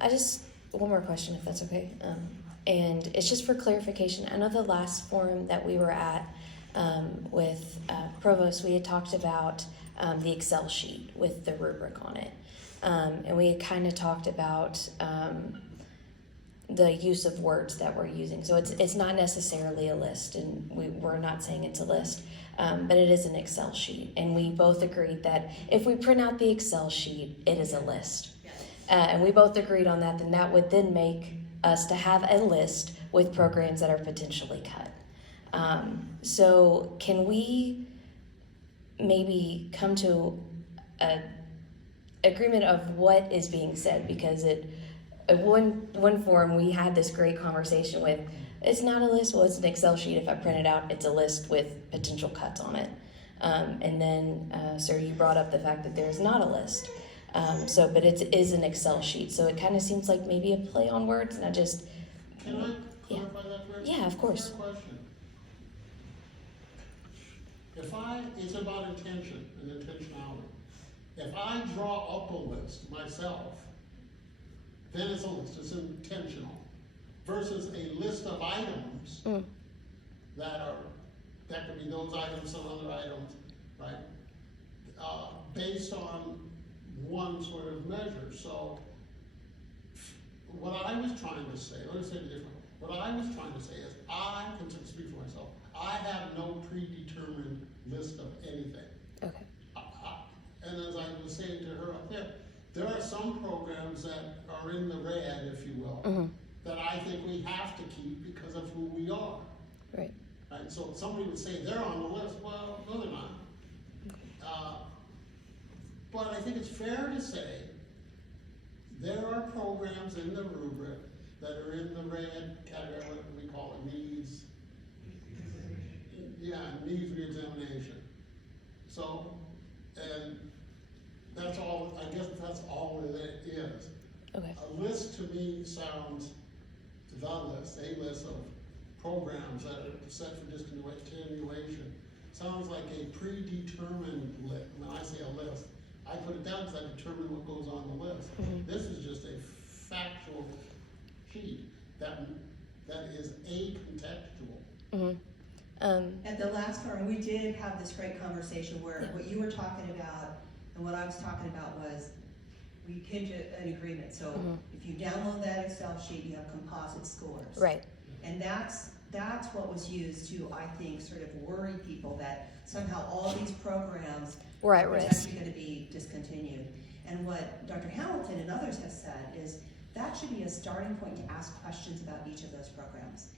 I just, one more question if that's okay. And it's just for clarification. I know the last forum that we were at with Provost, we had talked about the Excel sheet with the rubric on it. And we had kind of talked about the use of words that we're using. So it's not necessarily a list, and we're not saying it's a list, but it is an Excel sheet. And we both agreed that if we print out the Excel sheet, it is a list. And we both agreed on that, then that would then make us to have a list with programs that are potentially cut. So can we maybe come to a agreement of what is being said? Because one forum we had this great conversation with, it's not a list, well, it's an Excel sheet. If I print it out, it's a list with potential cuts on it. And then, sir, you brought up the fact that there's not a list. But it is an Excel sheet, so it kind of seems like maybe a play on words, and I just... Can I clarify that for you? Yeah, of course. Question. It's about intention and intentionality. If I draw up a list myself, then it's a list, it's intentional. Versus a list of items that could be those items, some other items, right? Based on one sort of measure. So what I was trying to say, let me say it differently. What I was trying to say is I can speak for myself. I have no predetermined list of anything. Okay. And as I was saying to her up there are some programs that are in the red, if you will, that I think we have to keep because of who we are. Right. Right? So somebody would say they're on the list. Well, no, they're not. But I think it's fair to say there are programs in the rubric that are in the red category, what we call it, needs. Yeah, needs reexamination. So, and that's all, I guess that's all it is. Okay. A list to me sounds, a list of programs that are set for discontinuation. Sounds like a predetermined list. When I say a list, I put it down because I determine what goes on the list. This is just a factual sheet that is acontextual. At the last forum, we did have this great conversation where what you were talking about and what I was talking about was we came to an agreement. So if you download that Excel sheet, you have composite scores. Right. And that's what was used to, I think, sort of worry people that somehow all these programs We're at are risk. potentially going to be discontinued. And what Dr. Hamilton and others have said is that should be a starting point to ask questions about each of those programs.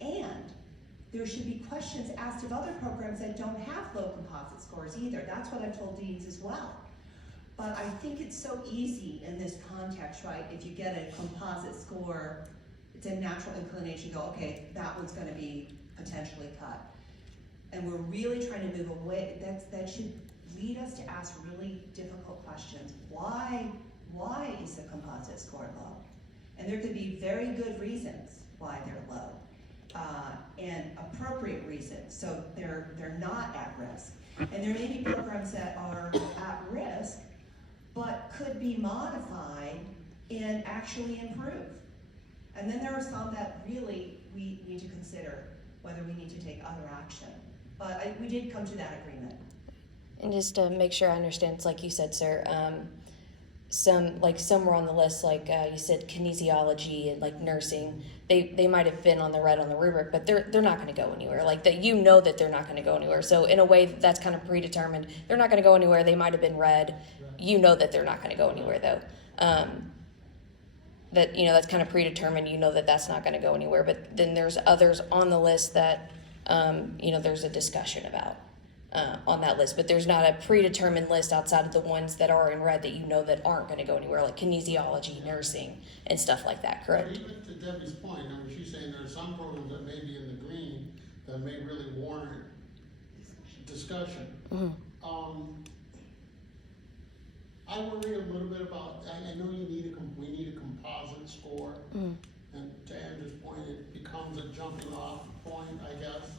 And there should be questions asked of other programs that don't have low composite scores either. That's what I've told deans as well. But I think it's so easy in this context, right? If you get a composite score, it's a natural inclination to go, okay, that one's going to be potentially cut. And we're really trying to move away. That should lead us to ask really difficult questions. Why is the composite score low? And there could be very good reasons why they're low, and appropriate reasons. So they're not at risk. And there may be programs that are at risk, but could be modified and actually improve. And then there are some that really we need to consider whether we need to take other action. But we did come to that agreement. And just to make sure I understand, it's like you said, sir, some were on the list, like you said, kinesiology and like nursing. They might have been on the red on the rubric, but they're not going to go anywhere. Like that, you know that they're not going to go anywhere. So in a way, that's kind of predetermined. They're not going to go anywhere. They might have been red. You know that they're not going to go anywhere though. That's kind of predetermined. You know that that's not going to go anywhere. But then there's others on the list that there's a discussion about. On that list, but there's not a predetermined list outside of the ones that are in red that you know that aren't going to go anywhere, like kinesiology, nursing, and stuff like that, correct? But even to Debbie's point, she's saying there are some programs that may be in the green that may really warrant discussion. I worry a little bit about, I know we need a composite score, and to Andrew's point, it becomes a jumping off point, I guess.